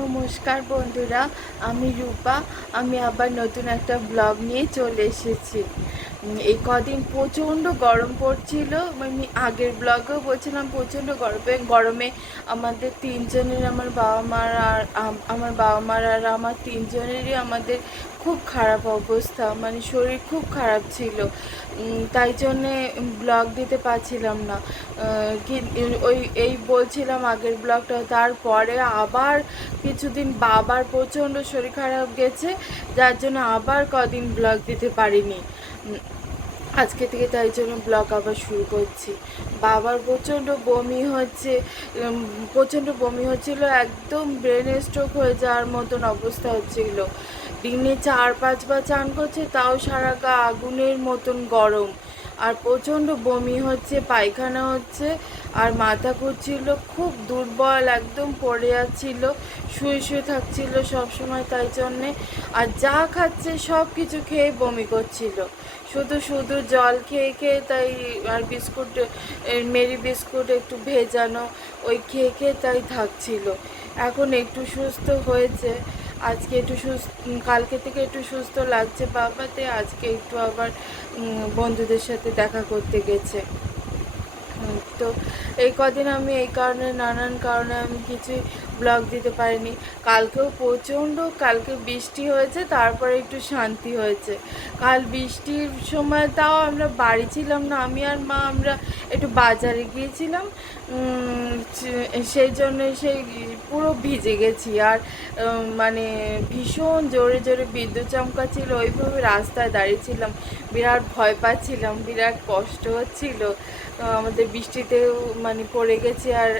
নমস্কার বন্ধুরা, আমি রূপা। আমি আবার নতুন একটা ব্লগ নিয়ে চলে এসেছি। এই কদিন প্রচণ্ড গরম পড়ছিল। আমি আগের ব্লগেও বলছিলাম প্রচণ্ড গরমে আমাদের তিনজনের, আমার বাবা মার আর আমার তিনজনেরই আমাদের খুব খারাপ অবস্থা, মানে শরীর খুব খারাপ ছিল। তাই জন্যে ব্লগ দিতে পারছিলাম না। এই বলছিলাম আগের ব্লগটা, তারপরে আবার কিছুদিন বাবার প্রচণ্ড শরীর খারাপ গেছে, যার জন্য আবার কদিন ব্লগ দিতে পারিনি। আজকে থেকে তাই জন্য ব্লগ আবার শুরু করছি। বাবার প্রচণ্ড বমি হচ্ছে, প্রচণ্ড বমি হচ্ছিল, একদম ব্রেন স্ট্রোক হয়ে যাওয়ার মতন অবস্থা হচ্ছিল। দিনে 4-5 বার চান করছে, তাও সারা গা আগুনের মতন গরম, আর প্রচণ্ড বমি হচ্ছে, পায়খানা হচ্ছে, আর মাথা ঘুরছিল, খুব দুর্বল, একদম পড়ে যাচ্ছিল, শুয়ে শুয়ে থাকছিল সব সময়। তাই জন্যে আর যা খাচ্ছে সব কিছু খেয়ে বমি করছিল, শুধু শুধু জল খেয়ে খেয়ে। তাই আর বিস্কুট, মেরি বিস্কুট একটু ভেজানো, ওই খেয়ে খেয়ে তাই থাকছিল। এখন একটু সুস্থ হয়েছে, আজকে একটু সুস্থ, কালকে থেকে একটু সুস্থ লাগছে বাবাতে। আজকে একটু আবার বন্ধুদের সাথে দেখা করতে গেছে। তো এই কদিন আমি এই কারণে, নানান কারণে আমি কিছুই ব্লগ দিতে পারিনি। কালকে বৃষ্টি হয়েছে, তারপরে একটু শান্তি হয়েছে। কাল বৃষ্টির সময় তাও আমরা বাড়ি ছিলাম না, আমি আর মা আমরা একটু বাজারে গিয়েছিলাম। সেই জন্য সেই পুরো ভিজে গেছি, আর মানে ভীষণ জোরে জোরে বিদ্যুৎ চমকাচ্ছিল, ওইভাবে রাস্তায় দাঁড়িয়েছিলাম, বিরাট ভয় পাচ্ছিলাম, বিরাট কষ্ট হচ্ছিল। আমাদের বৃষ্টিতেও মানে পড়ে গেছি, আর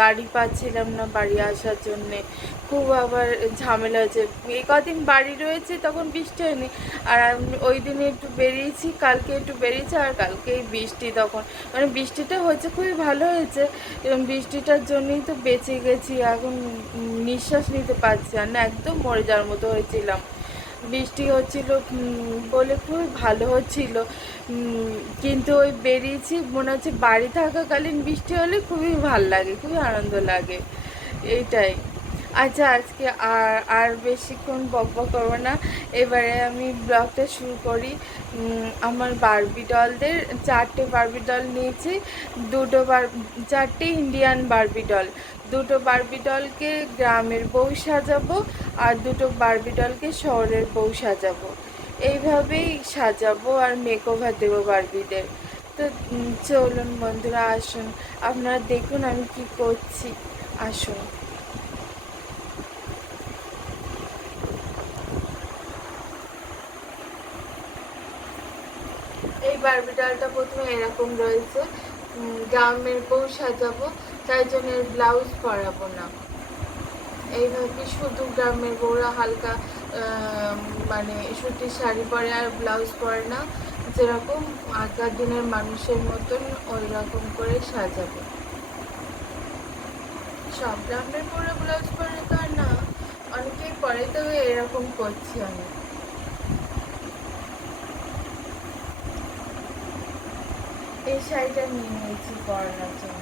গাড়ি পাচ্ছিলাম না বাড়ি আসার জন্যে, খুব আবার ঝামেলা হয়েছে। এই কদিন বাড়ি রয়েছে, তখন বৃষ্টি হয়নি, আর ওই দিনে একটু বেরিয়েছি, কালকে একটু বেরিয়েছি, আর কালকে এই বৃষ্টি, তখন মানে বৃষ্টিটা হয়েছে খুবই ভালো হয়েছে, এবং বৃষ্টিটার জন্যই তো বেঁচে গেছি। এখন নিঃশ্বাস নিতে পারছি আর না, একদম মরে যাওয়ার মতো হয়েছিলাম। বৃষ্টি হচ্ছিল বলে খুবই ভালো হচ্ছিল, কিন্তু ওই বেরিয়েছি, মনে হচ্ছে বাড়ি থাকাকালীন বৃষ্টি হলে খুবই ভালো লাগে, খুবই আনন্দ লাগে, এইটাই। আচ্ছা, আজকে আর বেশিক্ষণ বকবক করবো না, এবারে আমি ব্লগটা শুরু করি। আমার বারবি ডলদের 4টে বারবি ডল নিয়েছি, 4টে ইন্ডিয়ান বারবি ডল। 2টো বারবি ডলকে গ্রামের বউ সাজাবো, আর 2টো বারবি ডলকে শহরের বউ সাজাবো। এইভাবেই সাজাবো আর মেকওভার দেবো বারবিদের। তো চলুন বন্ধুরা, আসুন আপনারা দেখুন আমি কি করছি, আসুন। এই বারবি ডলটা প্রথমে এরকম রয়েছে, গ্রামের বউ সাজাবো, তাই জন্য এর ব্লাউজ পরাবো না। এইভাবে শুধু গ্রামের বউরা হালকা মানে সুতির শাড়ি পরে আর ব্লাউজ পরে না, যেরকম আগের দিনের মানুষের মতন ওই রকম করে সাজাবে। সব গ্রামের বউরা ব্লাউজ পরে তো আর না, অনেকেই পরে, তো এরকম করছি আমি। এই শাড়িটা নিয়ে নিয়েছি পরানোর জন্য।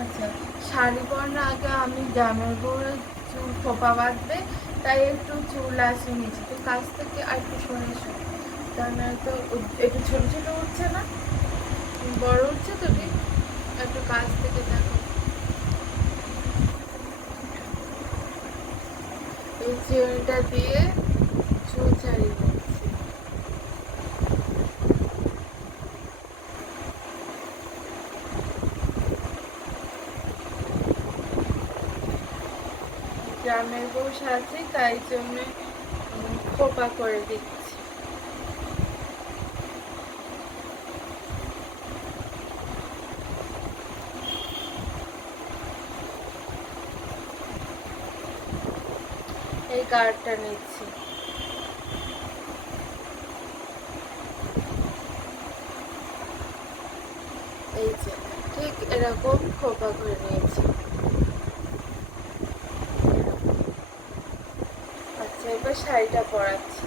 আচ্ছা, শাড়ি পরানোর আগে আমি গ্রামের বউরা চুল খোপা বাঁধবে, তাই একটু চুল আসে নিচে, তো কাছ থেকে আর একটু সরে এসো, তা না তো একটু ছোটো ছোটো উঠছে না, বড় উঠছে তো, ঠিক একটু কাছ থেকে দেখো। এই চিরুনিটা দিয়ে চুল ছাড়িয়ে নিচ্ছি। গ্রামের বউ সাজে, তাই জন্য খোপা করে দিচ্ছি। এই কার্ডটা নিচ্ছি। এরকম খোপা করে নিয়েছি। আচ্ছা, এবার শাড়িটা পরাচ্ছি।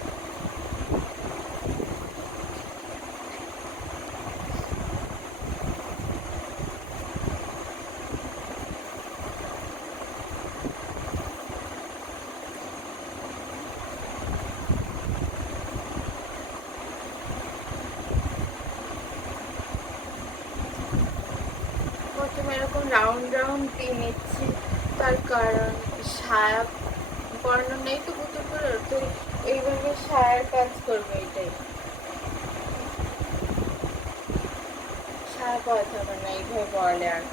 প্রথমে এরকম রাউন্ড রাউন্ড দিয়ে নিচ্ছি, তার কারণ সায়া পরানো নেই তো পুতুল করে, তো এইভাবে সায়ার কাজ করবো। এটাই সায়া পরাতে হবে না এইভাবে পরালে। আর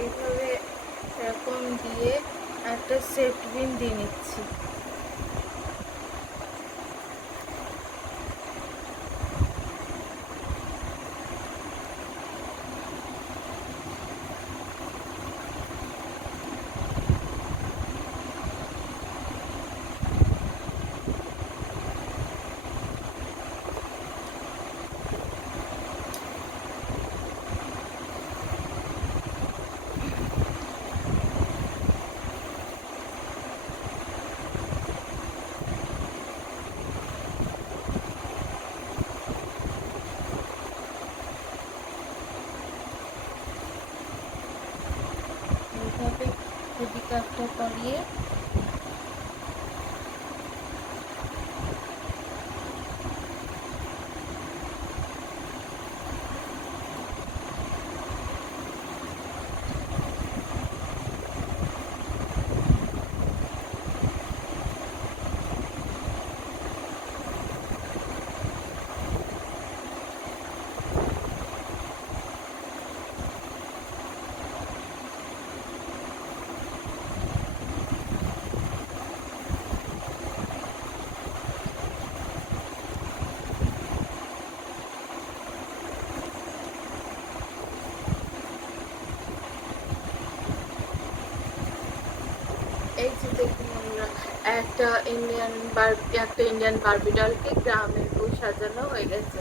এইভাবে এরকম দিয়ে একটা সেট পিন দিয়ে নিচ্ছি। এইভাবে এদিকে একটা করিয়ে এই যে দেখুন আমরা একটা ইন্ডিয়ান বারবি ডলকে গ্রামের বউ সাজানো হয়ে গেছে।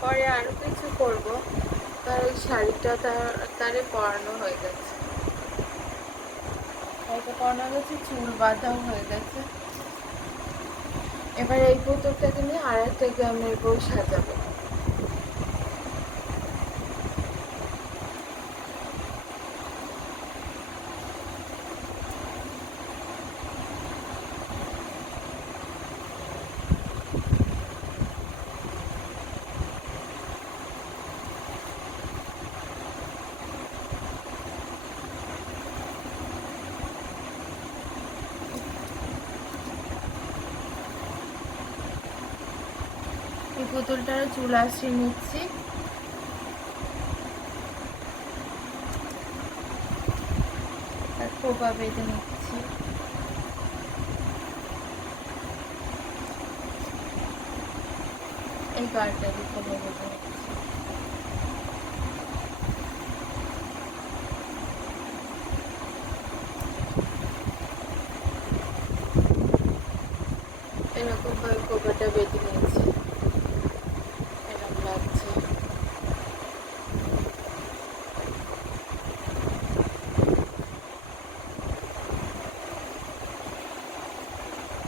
পরে আরো কিছু করব, তার ওই শাড়িটা তারে পরানো হয়ে গেছে, শাড়িটা পরানো গেছে, চুল বাঁধাও হয়ে গেছে। এবার এই পুতুলটাকে নিয়ে আর একটা গ্রামের বউ সাজাবো। এই পুতুলটার চুল আসিয়ে নিচ্ছি। আর খোপা বেঁধে নিচ্ছি। এই গাড়িটা দিয়ে খোপা বেঁধে নিচ্ছি। এরকম ভাবে খোপাটা বেঁধে নিয়েছি, এরকম লাগছে।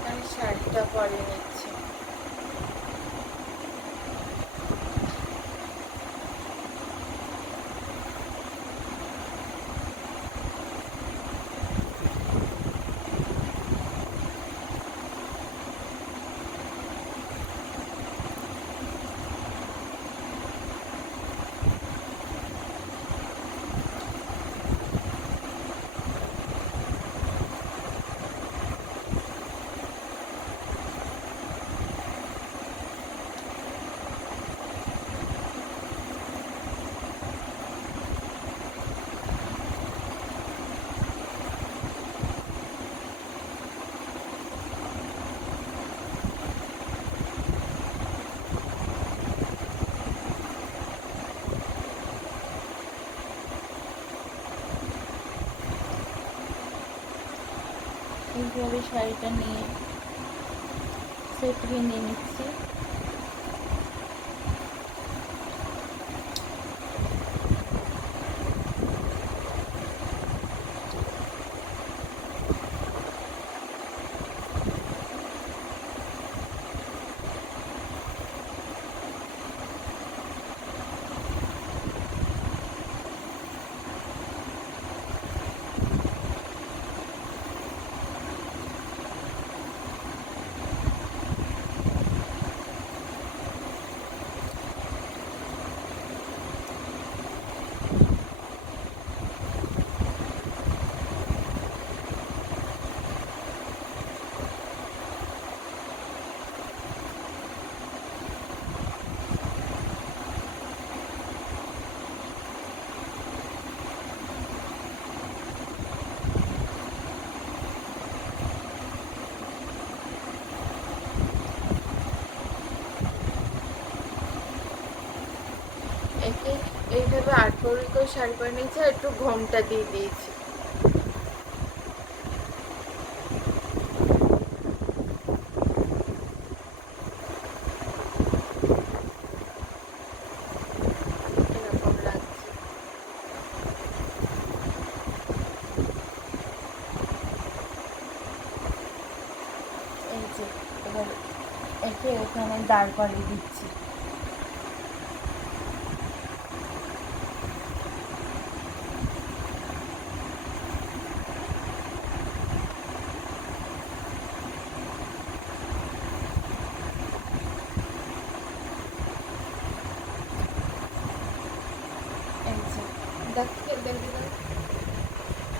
আমি শাড়িটা পরিয়ে নিচ্ছি। এইভাবে শাড়িটা নিয়ে সেট নিয়ে নিচ্ছি। একে এইভাবে 8 পরি করে শাড়ি পরে নিয়েছি, আর একটু ঘোমটা দিয়ে দিয়েছি। এরকম লাগছে। এই যে এবার একে ওখানে দাঁড় করিয়ে দিচ্ছি। এই যে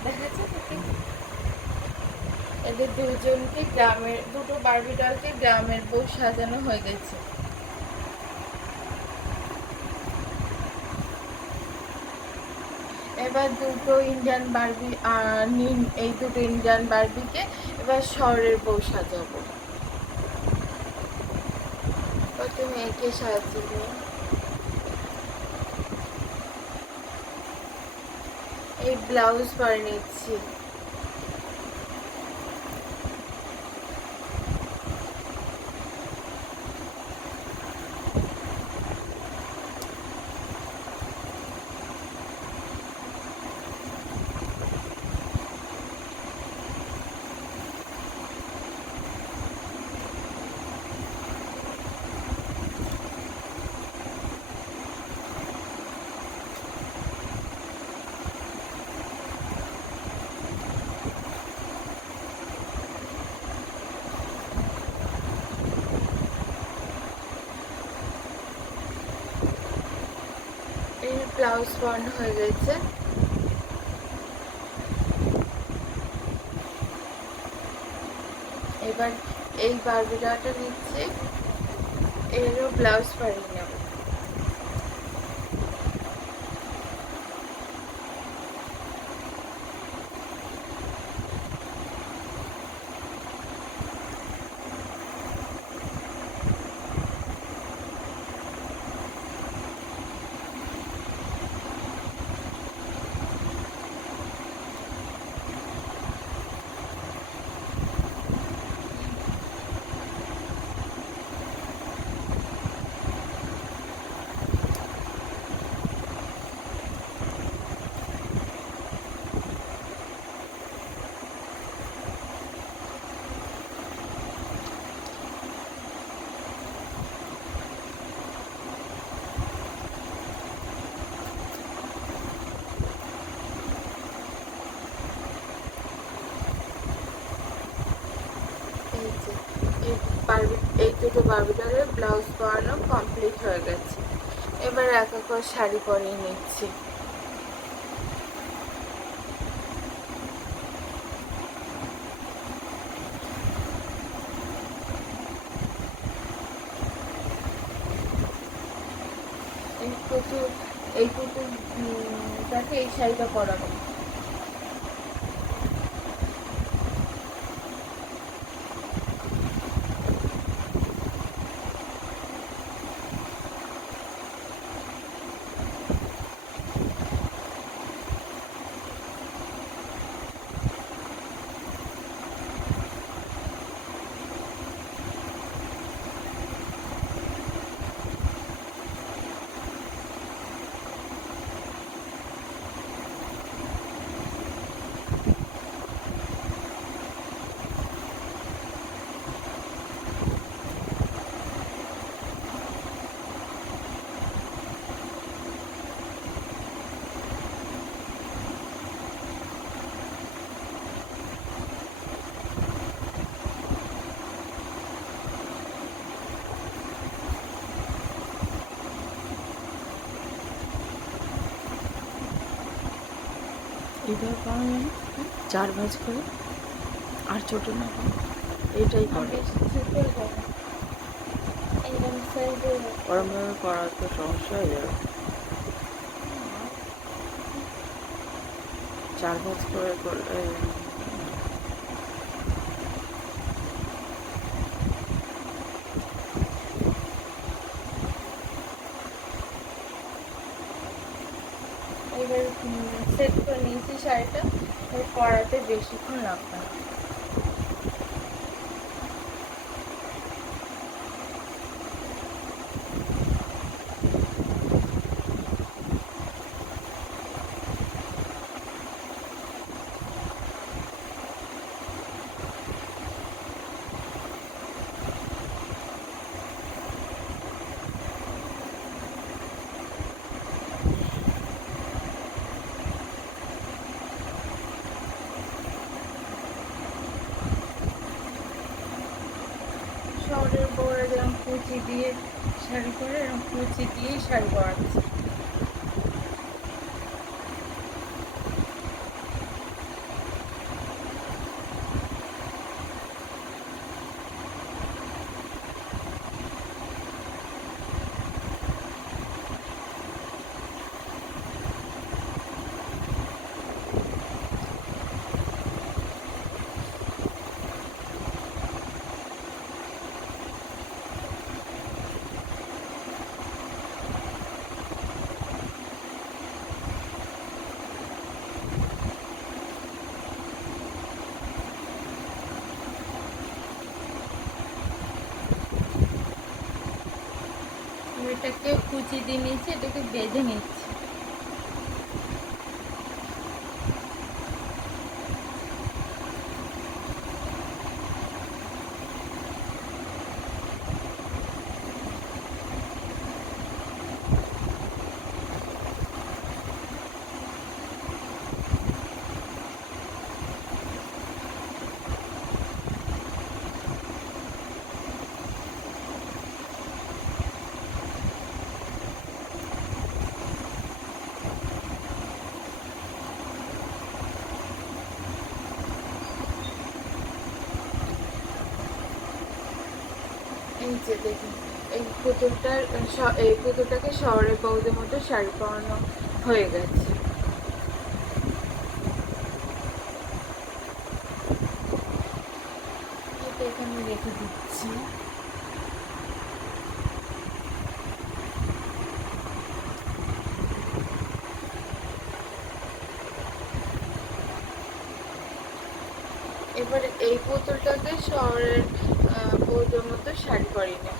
দেখা যাচ্ছে এদের দুজনকে গ্রামের, দুটো বারবি ডলকে গ্রামের বউ সাজানো হয়ে গেছে। এবার দুটো ইন্ডিয়ান বারবি এই দুটো ইন্ডিয়ান বারবিকে এবার শহরের বউ সাজাবো। প্রথমে একে সাজিয়ে এই ব্লাউজ পরে নিচ্ছি। এই ব্লাউজ পরানো হয়ে গেছে। এবার এই বারবিটাটা নিচ্ছে, এরও ব্লাউজ পরিয়ে নেব। এই দুটো বারবিডালের ব্লাউজ পরানো কমপ্লিট হয়ে গেছে। এবার এক এক করে শাড়ি পরিয়ে নিচ্ছি। এই দুটোটাকে এই শাড়িটা পরাবো। এইভাবে বানানো জানো, 4 ভাঁজ করে, আর ছোট না করে এইটাই করে। ওরমভাবে করা তো সমস্যা হয়ে যাবে। 4 ভাঁজ করে করলে এবার সেট করে নিয়েছি শাড়িটা, করাতে বেশিক্ষণ লাগবে না। শহরের বউরা যেরকম কুচি দিয়ে শাড়ি করে, এরকম কুচি দিয়েই শাড়ি করাচ্ছে। এটাকে কুচি দিয়ে নিয়েছি, এটাকে বেঁধে নিচ্ছি। এই যে দেখুন, এই পুতুলটাকে শহরের বউদের মতো শাড়ি পরানো হয়ে গেছে। এটা এখানে রেখে দিচ্ছি। এবার এই পুতুলটাকে শহরের বউদের মতো শাড়ি পরিয়ে নেব।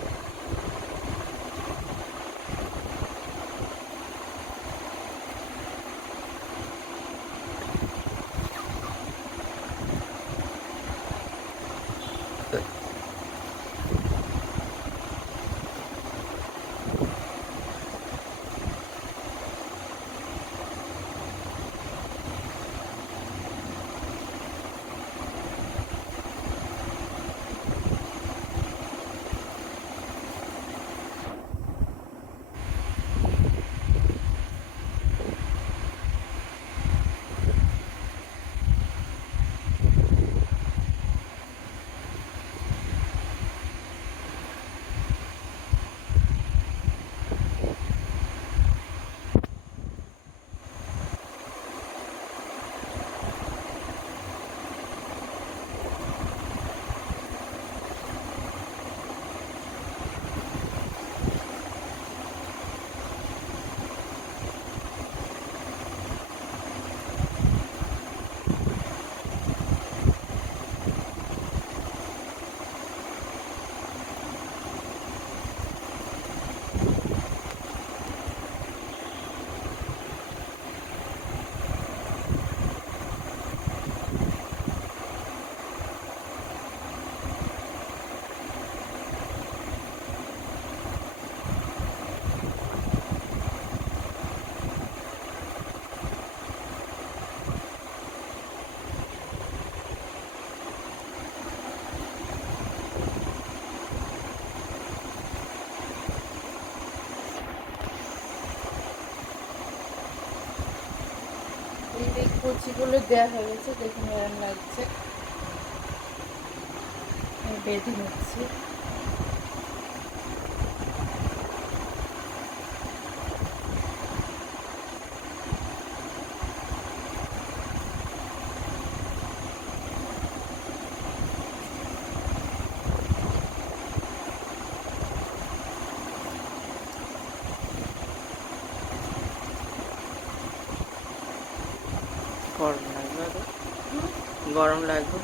কুচিগুলো দেওয়া হয়ে গেছে, দেখুন এরম লাগছে। বেঁধে নিচ্ছি। গরম লাগবে তো, গরম লাগবে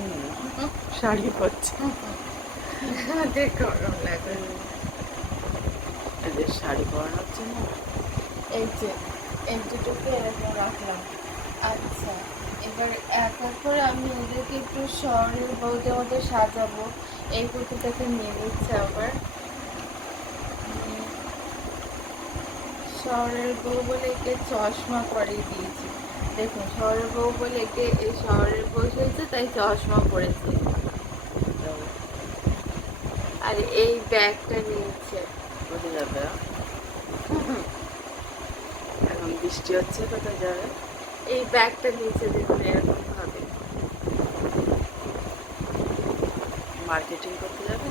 না, শাড়ি পরছে গরম লাগবে। এদের শাড়ি পরানো হচ্ছে না। এই যে এই দুটোকে এরকম রাখলাম। আচ্ছা, এবার এক এক করে আমি ওদেরকে একটু শহরের বউদের মতো সাজাবো। এই পুতুলটাকে নিয়ে নিচ্ছে আবার। শহরের বউ বলে একে চশমা পরিয়ে দিয়েছি। দেখুন, শহরের বউ বলে একে এই শহরের বউ হয়েছে, তাই চশমা পরেছে। আর এই ব্যাগটা নিয়েছে। কোথায় যাবে? এখন বৃষ্টি হচ্ছে, কোথায় যাবে? এই ব্যাগটা নিয়েছে, দেখুন এরকম ভাবে। মার্কেটিং করতে যাবে?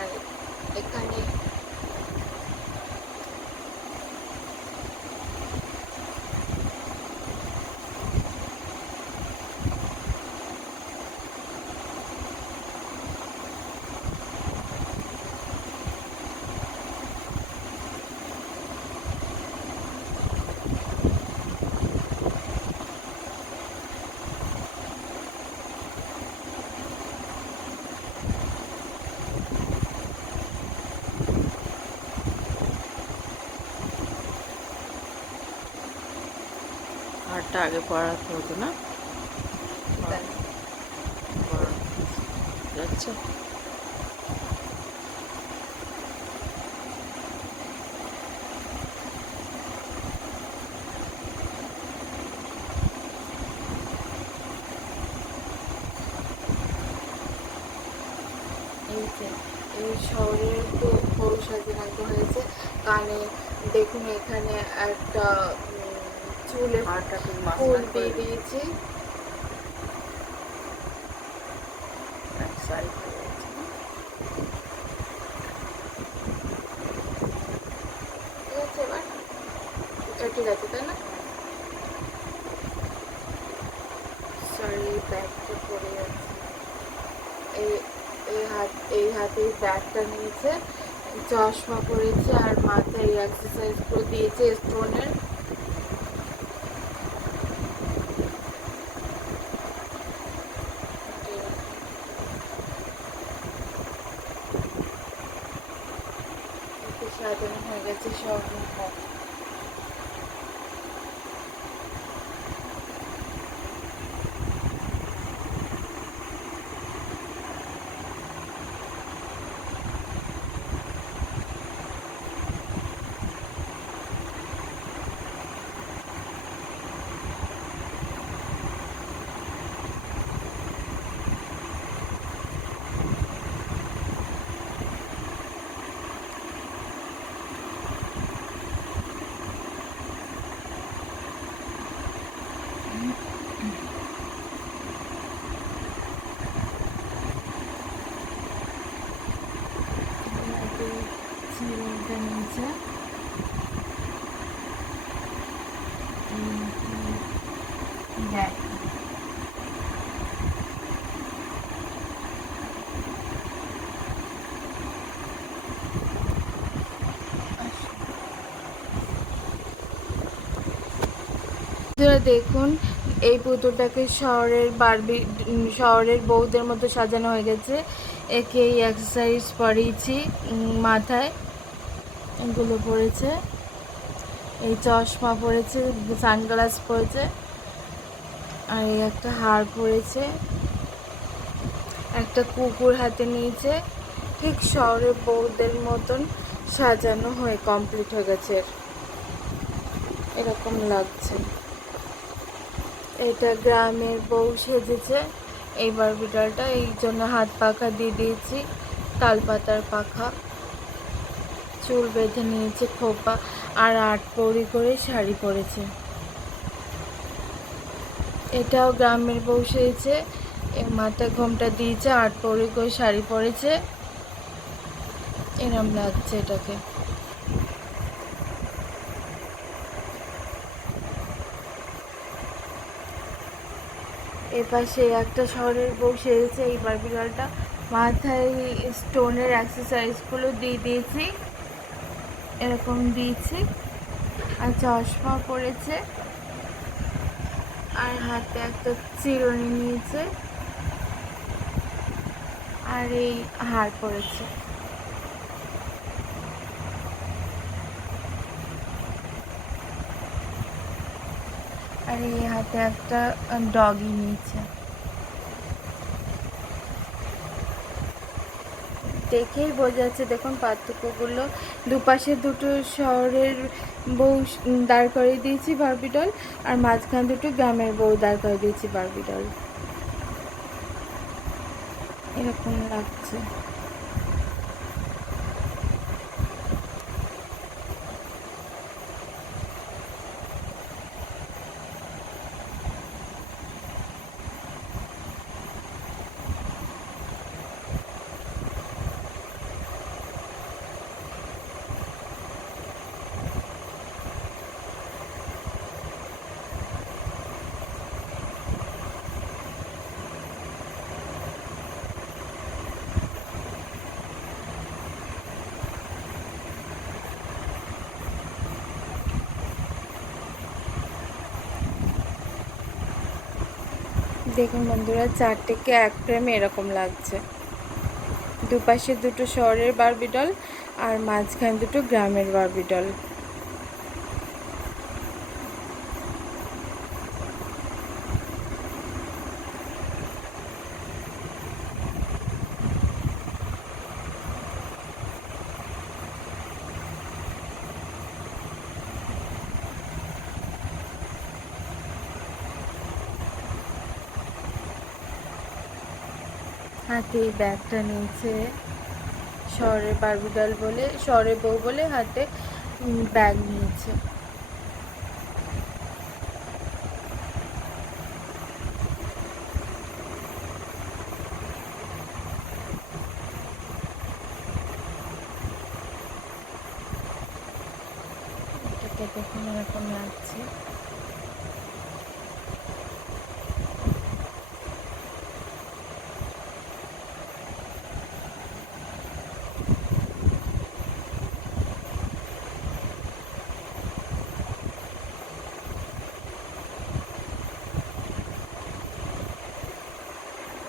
আর এখানে হারটা আগে পড়াতে হতো না? যাচ্ছে। এই যে এই শহরের বউ সাজানো হয়েছে। কানে দেখুন এখানে একটা চুলে হারটাকে ফুল মাঝখানে দিয়ে করে দিই। দিয়েছি। এক সাইড হয়ে যাচ্ছে। ঠিক আছে, এবার ঠিক আছে, তাই না? সরি, ব্যাগটা পড়ে যাচ্ছে। এই এই হাতে ব্যাগটা নিয়েছে, চশমা পরেছে, আর মাথায় এক্সারসাইজ করে দিয়েছে স্টোনের। সাজানো হয়ে গেছে সব রকম। চিরুনিটা নিয়েছে। দেখ, দেখুন এই পুতুলটাকে শহরের বউদের মতো সাজানো হয়ে গেছে। একে এই এক্সারসাইজ পরিয়েছি, মাথায় এগুলো পরেছে, এই চশমা পরেছে, সানগ্লাস পরেছে, আর এই একটা হার পরেছে, একটা কুকুর হাতে নিয়েছে। ঠিক শহরের বউদের মতন সাজানো হয়ে কমপ্লিট হয়ে গেছে, এরকম লাগছে। এটা গ্রামের বউ সেজেছে এই বারবি ডলটা, এই জন্য হাত পাখা দিয়ে দিয়েছি, তালপাতার পাখা, চুল বেঁধে নিয়েছে খোপা, আর 8 পৌরি করে শাড়ি পরেছে। এটাও গ্রামের বউ সেজেছে, মাথায় ঘোমটা দিয়েছে, 8 পৌরি করে শাড়ি পরেছে, এরম লাগছে এটাকে। এপাশে একটা শহরের বউ সেজেছে এই বারবি ডলটা, মাথায় স্টোনের অ্যাক্সেসরিজগুলো দিয়ে দিয়েছি, এরকম দিয়েছি, আর চশমা পরেছে, আর হাতে একটা চিরুনি নিয়েছে, আর এই হার পরেছে। আর এই হাতে একটা ডগি নিয়েছে। দেখেই বোঝা যাচ্ছে, দেখুন পার্থক্যগুলো। দুপাশে দুটো শহরের বউ দাঁড় করিয়ে দিয়েছি বারবি ডল, আর মাঝখানে দুটো গ্রামের বউ দাঁড় করিয়ে দিয়েছি বারবি ডল, এরকম লাগছে। দেখুন বন্ধুরা, 4টেকে 1 ফ্রেমে এরকম লাগছে। দুপাশে দুটো শহরের বারবি ডল, আর মাঝখানে দুটো গ্রামের বারবি ডল। হাতে এই ব্যাগটা নিয়েছে, শহরের বারবি ডল বলে, শহরের বউ বলে হাতে ব্যাগ নিয়েছে। এটাকে দেখুন এরকম লাগছে।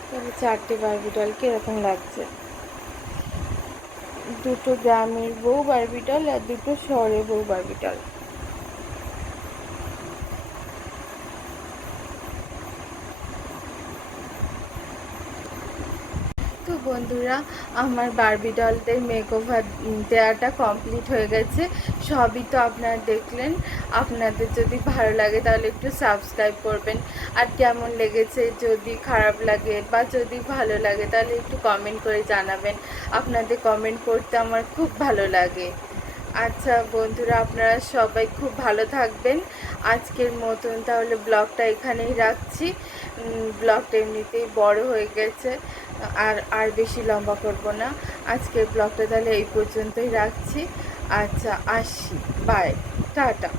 তবে 4টে বারবি ডলকে এরকম লাগছে। দুটো গ্রামের বউ বারবি ডল আর দুটো শহরের বউ বারবি ডল। তো বন্ধুরা, আমার বারবি ডলদের মেকওভার দেওয়াটা কমপ্লিট হয়ে গেছে। সবই তো আপনারা দেখলেন। আপনাদের যদি ভালো লাগে তাহলে একটু সাবস্ক্রাইব করবেন, আর কেমন লেগেছে, যদি খারাপ লাগে বা যদি ভালো লাগে তাহলে একটু কমেন্ট করে জানাবেন। আপনাদের কমেন্ট পড়তে আমার খুব ভালো লাগে। আচ্ছা বন্ধুরা, আপনারা সবাই খুব ভালো থাকবেন। আজকের মতন তাহলে ব্লগটা এখানেই রাখছি। ব্লগটা এমনিতেই বড় হয়ে গেছে, আর বেশি লম্বা করব না। আজকের ব্লগটা তাহলে এই পর্যন্তই রাখছি। আচ্ছা, আসি, বাই, টাটা।